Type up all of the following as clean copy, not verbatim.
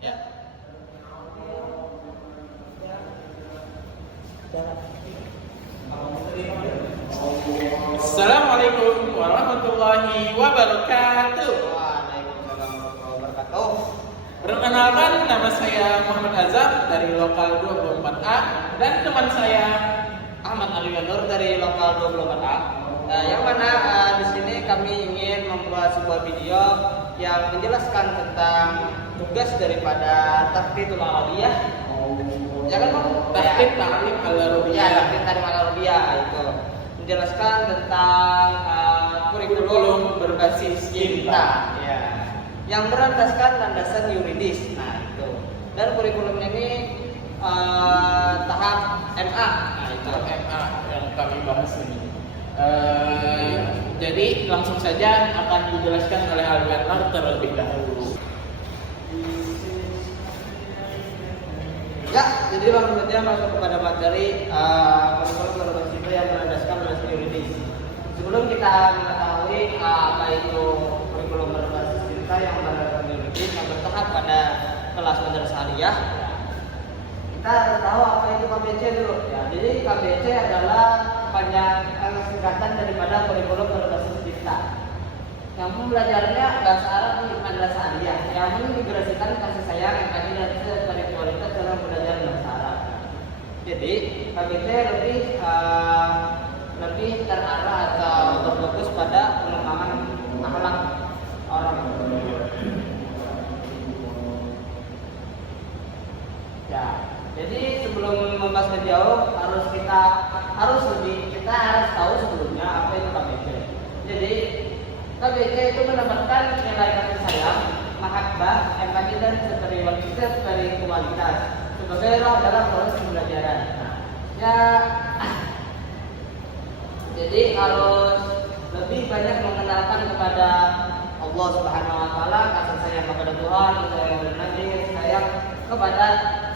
Ya. Assalamualaikum warahmatullahi wabarakatuh. Waalaikumsalam warahmatullahi wabarakatuh. Perkenalkan, nama saya Muhammad Azam dari Lokal 24A dan teman saya Ahmad Aliyanur dari Lokal 24A. Yang mana di sini kami ingin membuat sebuah video yang menjelaskan tentang tugas daripada Tahdidul Arabiyah. Ya kan, Bang? Tahdid Ta'lim Al-Arabiyah. Ya, Tahdid Ta'lim Al-Arabiyah itu menjelaskan tentang kurikulum berbasis cinta, ya, yang berlandaskan landasan yuridis. Nah, itu. Dan kurikulumnya ini tahap MA. Nah, itu MA yang kami bahas ini. Jadi langsung saja akan dijelaskan oleh Al-Banlar terlebih dahulu. Ya, jadi langsung saja masuk kepada materi kurikulum berbasis cinta yang berlandaskan landasan yuridis. Sebelum kita mengetahui apa itu kurikulum berbasis cinta yang berlandaskan yuridis yang bertahap pada kelas madrasah aliyah, kita harus tahu apa itu KBC dulu. Ya, jadi KBC adalah singkatan daripada kurikulum berbasis cinta. Yang pembelajarannya bahasa Arab di madrasah aliyah, yang mengintegrasikan kasih sayang, empati dan spiritualitas dalam belajar bahasa Arab. Jadi KBC lebih terarah atau berfokus pada pengembangan akhlak orang. Ya, jadi sebelum membahas lebih jauh kita harus tahu sebelumnya apa itu KBC. Jadi KBC itu menempatkan nilai kasih sayang, mahabbah, empati dan spiritualitas sebagai roh dalam proses pembelajaran. Ya, jadi harus lebih banyak mengenalkan kepada Allah Subhanahu Wa Taala, kasih sayang kepada Tuhan, sayang kepada Nabi, sayang kepada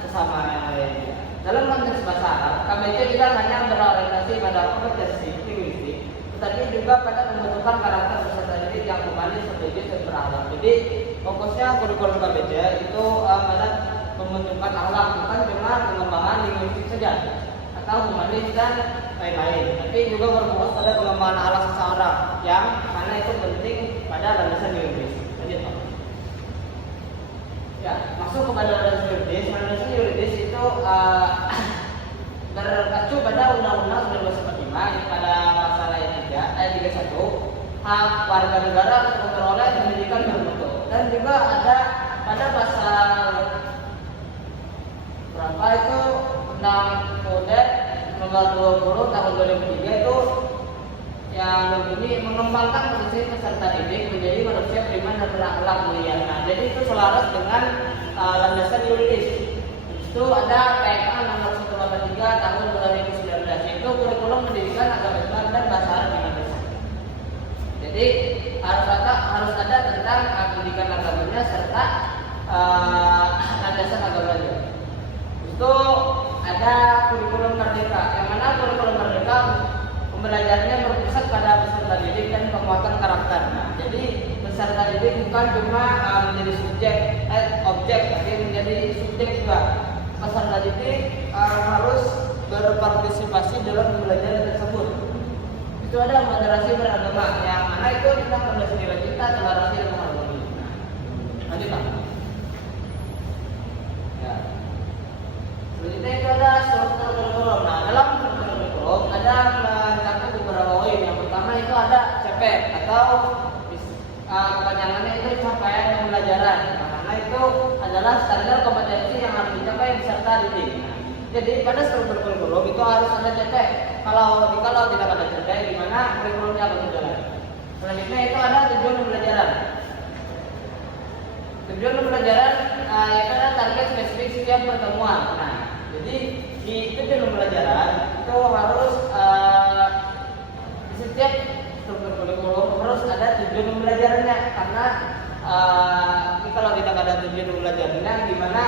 sesama yang lainnya. Dalam konteks bahasa Arab, KBC tidak hanya berorientasi pada kompetensi linguistik, tetapi juga pada pembentukan karakter peserta didik yang humanis, strategis, dan berakhlak. Jadi fokusnya kurikulum KBC itu pada pembentukan akhlak, bukan cuma pengembangan linguistik saja atau humanis dan lain-lain, tapi juga berfokus pada pengembangan akhlak seseorang yang mana itu penting pada landasan yuridis. Lanjut, ya, masuk kepada landasan yuridis. Landasan yuridis itu berpacu pada Undang-Undang 1945 pada pasal ayat 3 ayat 31, hak warga negara untuk memperoleh pendidikan bermutu, dan juga ada pada pasal berapa itu Undang Kode nomor 20 tahun 2003 itu yang berbunyi mengembangkan potensi peserta didik menjadi manusia beriman dan berakhlak mulia. Nah, jadi itu selaras dengan landasan yuridis. Itu ada PMA nomor 183 tahun 2019, yaitu kurikulum pendidikan agama Islam dan bahasa Arab di madrasah. Jadi harus ada tentang pendidikan agamanya serta landasan agamanya. Itu ada kurikulum merdeka, yang mana kurikulum merdeka pembelajarannya berpusat pada peserta didik dan penguatan karakter. Nah, jadi peserta didik bukan cuma menjadi objek, tapi menjadi subjek juga. Peserta didik harus berpartisipasi dalam pembelajaran tersebut. Itu ada moderasi beragama, yang mana itu kita fondasi nilai kita, toleransi dan harmoni. Lanjut, Pak. Ya. Selanjutnya itu ada struktur kurikulum. Nah, dalam struktur kurikulum ada mencakup beberapa poin. Yang pertama itu ada CP atau kepanjangannya itu capaian pembelajaran. Karena itu adalah standar kompetensi yang harus dicapai peserta didik. Jadi pada struktur kurikulum itu harus ada CP. Kalau tidak ada CP, di mana kurikulumnya akan berjalan. Selanjutnya itu ada tujuan pembelajaran. Tujuan pembelajaran itu ada target spesifik setiap pertemuan. Nah, jadi di tujuan pembelajaran itu harus di setiap struktur kurikulum harus ada tujuan pembelajarannya, karena kalau tidak ada tujuan pembelajarannya, di mana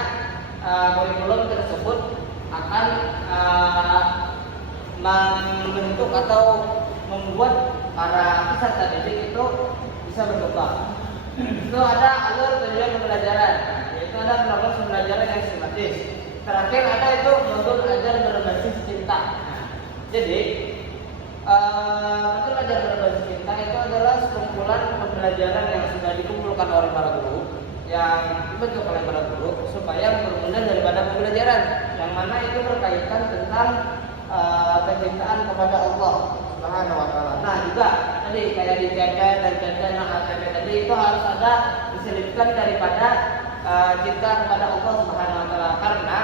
kurikulum tersebut akan membentuk atau membuat para peserta didik itu bisa berkembang. Itu ada alur tujuan pembelajaran, yaitu ada program Terakhir ada itu modul ajar berbasis cinta. Nah, jadi modul ajar berbasis cinta itu adalah sekumpulan pembelajaran yang sudah dikumpulkan oleh para guru, yang dibentuk oleh para guru supaya mempermudah daripada pembelajaran, yang mana itu berkaitan tentang kecintaan kepada Allah Subhanahu wa taala. Nah, juga tadi kayak di CP dan CP tadi itu harus ada diselipkan daripada cinta kepada Allah Subhanahu wa taala, karena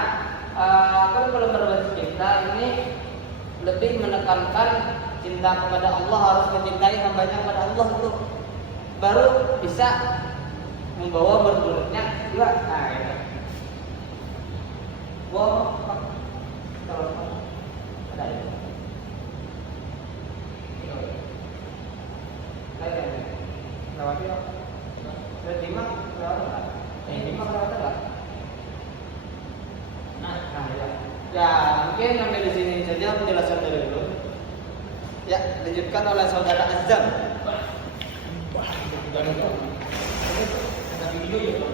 kalau berbasis cinta ini lebih menekankan cinta kepada Allah, harus mencintai hambanya kepada Allah itu baru bisa membawa bergurutnya juga. Nah, itu. Kalau ada itu. Lewati apa? Lima lewat. Lima lewat enggak? Nah, ya. Ya, mungkin sampai di sini saja penjelasan dari dulu. Ya, lanjutkan oleh saudara Azam. Wah, ada video ya.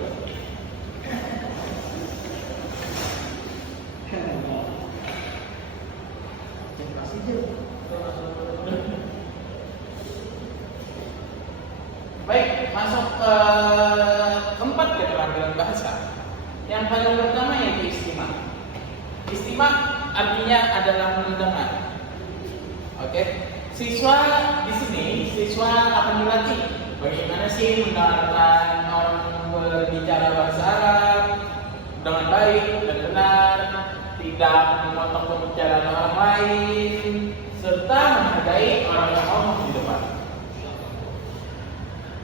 Baik, masuk ke keempat keterampilan bahasa. Yang paling pertama yaitu istimak. Istimak artinya adalah mendengar. Oke, siswa di sini akan dilatih bagaimana sih mendengarkan orang berbicara bahasa Arab dengan baik dan benar, tidak memotong pembicaraan orang lain, serta menghargai orang yang ngomong di depan.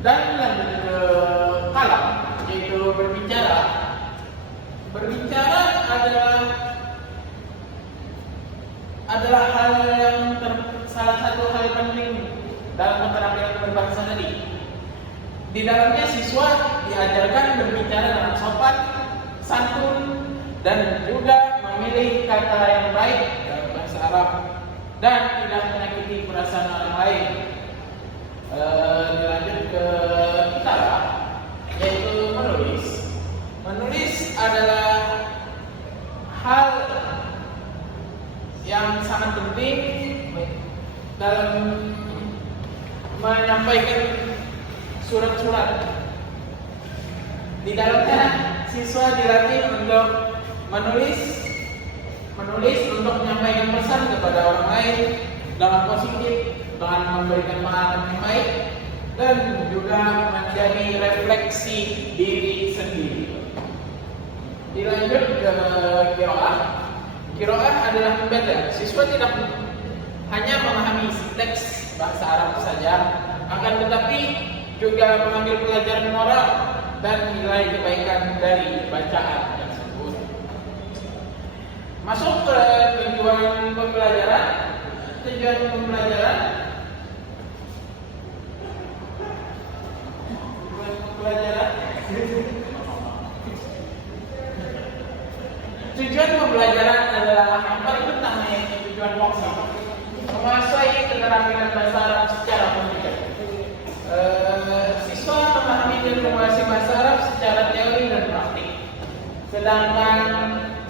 Dan lanjut ke kalam, yaitu berbicara. Berbicara adalah hal yang salah satu hal penting dalam keterampilan berbahasa tadi. Di dalamnya siswa diajarkan berbicara dengan sopan, santun, dan juga memilih kata yang baik dalam bahasa Arab dan tidak menyakiti perasaan orang lain. Dilanjut ke kitara, yaitu menulis. Menulis adalah hal yang sangat penting dalam menyampaikan surat-surat. Di dalamnya siswa dilatih untuk menulis untuk menyampaikan pesan kepada orang lain dengan positif, dengan memberikan pengalaman yang baik, dan juga menjadi refleksi diri sendiri. Dilanjut ke qiraah. Qiraah adalah membaca. Siswa tidak hanya memahami teks bahasa Arab saja, akan tetapi juga mengambil pelajaran moral dan nilai kebaikan dari bacaan tersebut. Masuk ke tujuan pembelajaran. Tujuan pembelajaran adalah yang paling utama, yaitu tujuan pokok, menguasai keterampilan bahasa Arab secara pendidikan. Siswa memahami dan menguasai bahasa Arab secara teori dan praktik. Sedangkan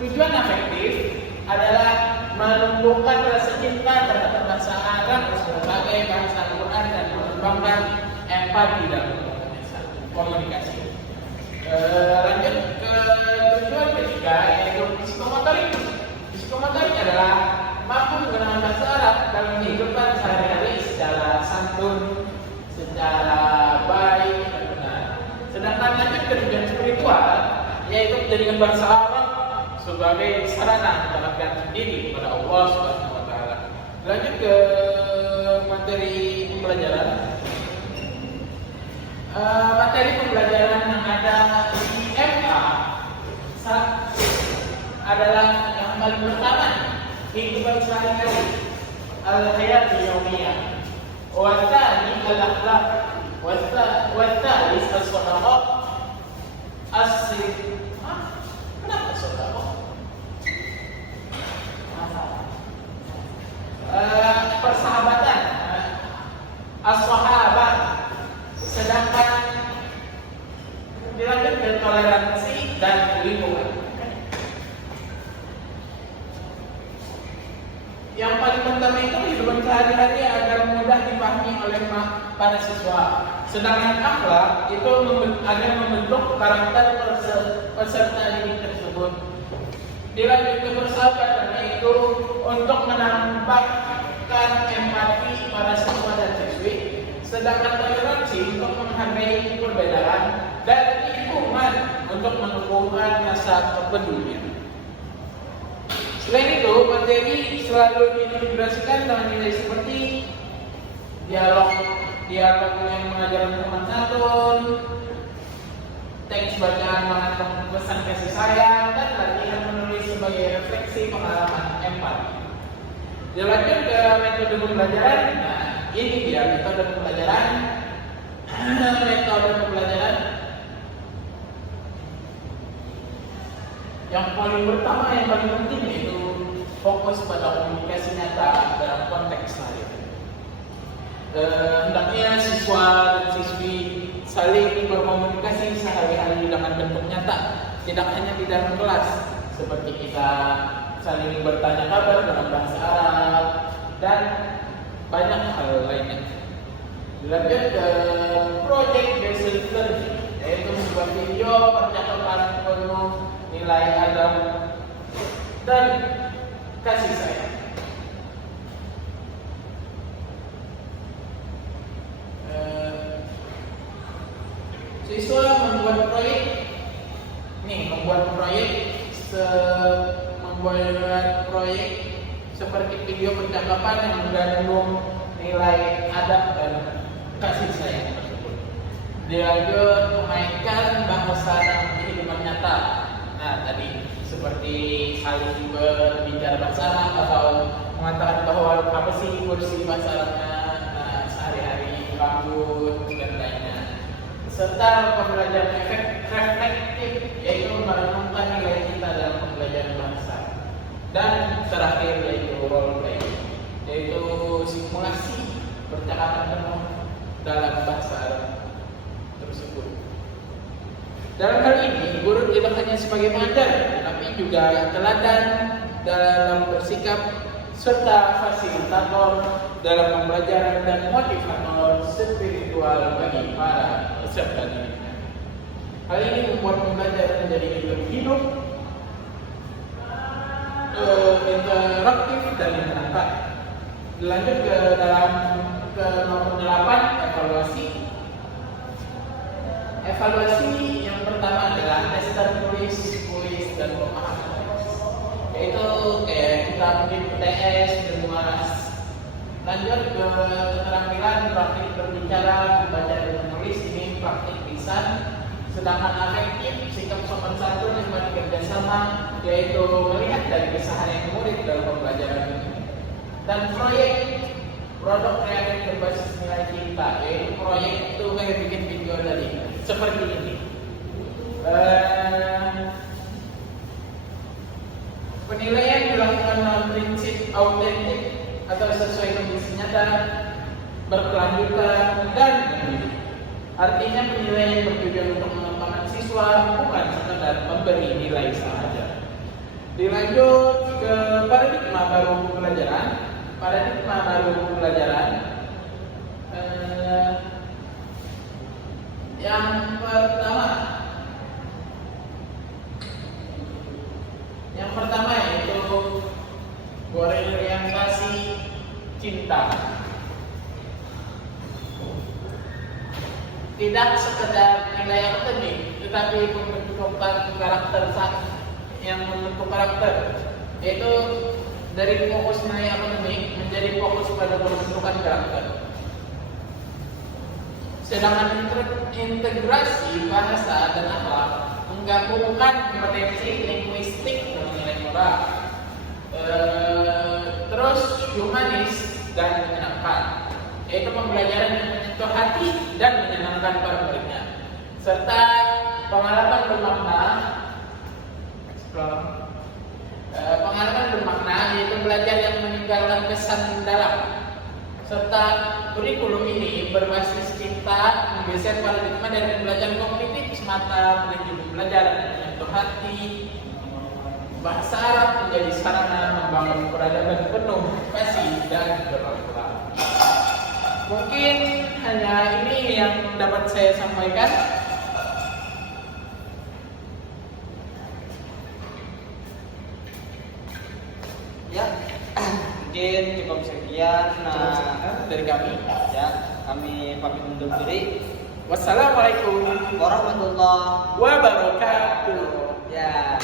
tujuan afektif adalah menumbuhkan rasa cinta terhadap bahasa Arab sebagai bahasa Al-Quran dan mengembangkan empati dalam komunikasi. Lanjut ke tujuan ketiga, yaitu psikomotorik. Psikomotorik adalah mampu menggunakan bahasa Arab dalam kehidupan sehari-hari secara santun, secara baik dan benar. Sedangkan lanjut ke tujuan spiritual, yaitu menjadikan bahasa Arab sebagai sarana mendekatkan diri kepada Allah Subhanahu wa taala. Lanjut ke materi pembelajaran. Materi pembelajaran yang ada di MA adalah yang paling pertama, kehidupan sehari-hari, al-hayat yaumiyah, wa tsani al-akhlaq, wa tsalis as-sadaqah, kenapa sadaqah? Persahabatan, as-sahabah. Sedangkan dilanjut ke toleransi dan lingkungan. yang pertama itu kehidupan sehari-hari agar mudah dipahami oleh para siswa. Sedangkan akhlak itu agar membentuk karakter peserta didik tersebut. Dilanjut ke persahabatan yaitu untuk menampakkan empati para siswa dan siswi. Sedangkan toleransi untuk menghargai perbedaan, dan lingkungan untuk menumbuhkan rasa kepedulian. Selain itu, materi selalu diintegrasikan dengan nilai seperti dialog yang mengajarkan teman santun, teks bacaan mengandung pesan kasih sayang, dan latihan menulis sebagai refleksi pengalaman empati. Dilanjut ke metode pembelajaran. Nah, ini dia metode pembelajaran. Metode pembelajaran yang paling pertama, yang paling penting yaitu fokus pada komunikasi nyata dalam konteks lain. Hendaknya siswa dan siswi saling berkomunikasi sehari-hari dengan bentuk nyata, tidak hanya di dalam kelas seperti kita saling bertanya kabar dalam bahasa Arab dan banyak hal lainnya. Lanjut ke project based learning, yaitu membuat video percakapan penuh nilai adam dan kasih sayang. Siswa membuat proyek seperti video percakapan yang mengandung nilai adab dan kasih sayang tersebut. Dilanjut memainkan bahasa dalam kehidupan nyata. Nah, tadi seperti saling berbicara bahasa Arab atau mengatakan bahwa apa sih kursi bahasa Arabnya, sehari-hari, rambut dan lainnya. Serta pembelajaran reflektif, yaitu merenungkan nilai kita dalam pembelajaran bahasa. Dan terakhir yaitu role play, yaitu simulasi percakapan penuh dalam bahasa Arab tersebut. Dalam hal ini, guru tidak hanya sebagai pengajar, tapi juga teladan dalam bersikap serta fasilitator dalam pembelajaran dan motivator spiritual bagi para peserta didiknya. Hal ini membuat pembelajaran menjadi lebih hidup, interaktif dan menyenangkan. Dilanjut ke nomor 8, evaluasi. Evaluasi yang pertama adalah tes tertulis, kuis, dan pemahaman. Yaitu kayak kita bikin PTS, bermuas. Lanjut ke keterampilan praktik berbicara, membaca dan menulis, ini praktik lisan. Sedangkan afektif, sikap sopan santun yang bekerja sama, yaitu melihat dari keseharian murid dalam pembelajaran ini. Dan proyek produk kreatif berbasis nilai cinta, yaitu proyek itu kayak bikin video tadi seperti ini. Penilaian dilakukan dalam prinsip autentik atau sesuai kondisi nyata, berkelanjutan dan mendidik. Artinya penilaian bertujuan untuk mengembangkan siswa, bukan sekedar memberi nilai saja. Dilanjut ke paradigma baru pembelajaran. Paradigma baru pembelajaran yang pertama yaitu berorientasi cinta. Tidak sekedar nilai akademik, tetapi pembentukan karakter yang membentuk karakter, yaitu dari fokus nilai akademik menjadi fokus pada pembentukan karakter. Sedangkan integrasi bahasa dan akhlak menggabungkan kompetensi linguistik dan nilai moral, terus humanis dan menyenangkan, yaitu pembelajaran yang menyentuh hati dan menyenangkan para muridnya, serta pengalaman bermakna, yaitu belajar yang meninggalkan kesan mendalam. Serta kurikulum ini berbasis cinta, menggeser paradigma dari pembelajaran kognitif semata menuju pembelajaran yang menyentuh hati bahasa Arab menjadi sarana membangun peradaban penuh kasih dan bermanfaat. Mungkin hanya ini yang dapat saya sampaikan. Ya, mungkin cukup sekian. Dari kami. Ya, kami pamit undur diri. Wassalamualaikum Warahmatullahi wabarakatuh. Ya.